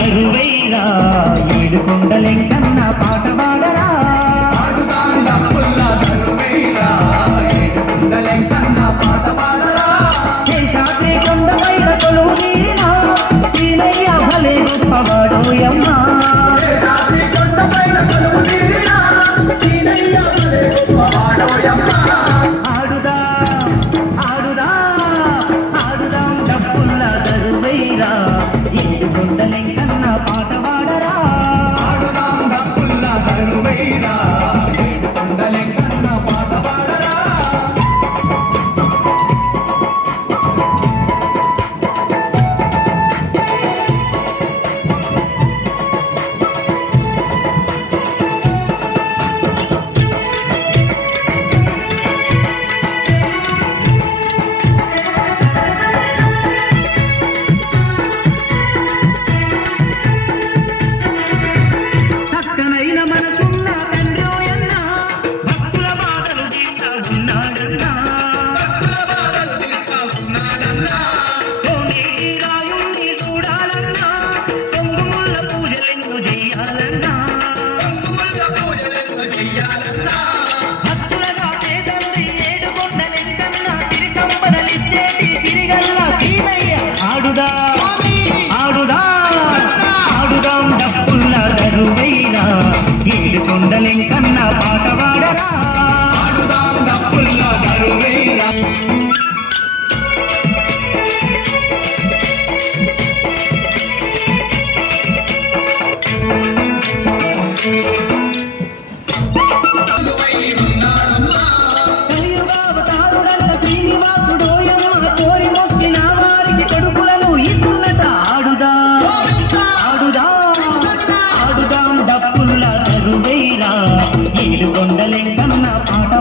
దరువైరా ఏడుకొండలెంకన్న పాట పాడరా ఆడుదాం డప్పుల్లా దరువైరా ఏడుకొండలెంకన్న పాట పాడరా శేషాద్రి కొండపైన కొలువు తీరిన సీనయ్య భలే గొప్పవాడోయమ్మా శేషాద్రి కొండపైన కొలువు తీరిన సీనయ్య భలే గొప్పవాడోయమ్మా ఆడుదాం డప్పుల్లా దరువైరా ఏడుకొండలెంకన్న పాట పాడరా ఆడుదాం డప్పుల్లా దరువైరా ఏడుకొండలెంకన్న పాట పాడరా చక్కనైన మనసున్న తండ్రోయన్న భక్తుల బాధలు తీర్చాడున్నాడన్నా కోనేటి రాయుణ్ణి చూడాలన్నా కొంగుముళ్ళ పూజలెన్నో చెయ్యాలన్నా భక్తులగా పేదండ్రి ఏడుకొండలెంకన్న సిరి సంపదలిచ్చేటి సిరిగల్ల సీనయ్య ఆడుదాం డప్పుల్ల దరువైరా ఏడుకొండలెంకన్న పాట పాడరా ఆడుదాం డప్పుల్లా దరువైరా కలియుగావతారుడంట శ్రీనివాసుడోయమ్మ కోరి మొక్కిన వారికి కొడుకులను ఇచ్చునట ఆడుదాం డప్పుల్ల దరువైరా ఏడుకొండలెంకన్న పాట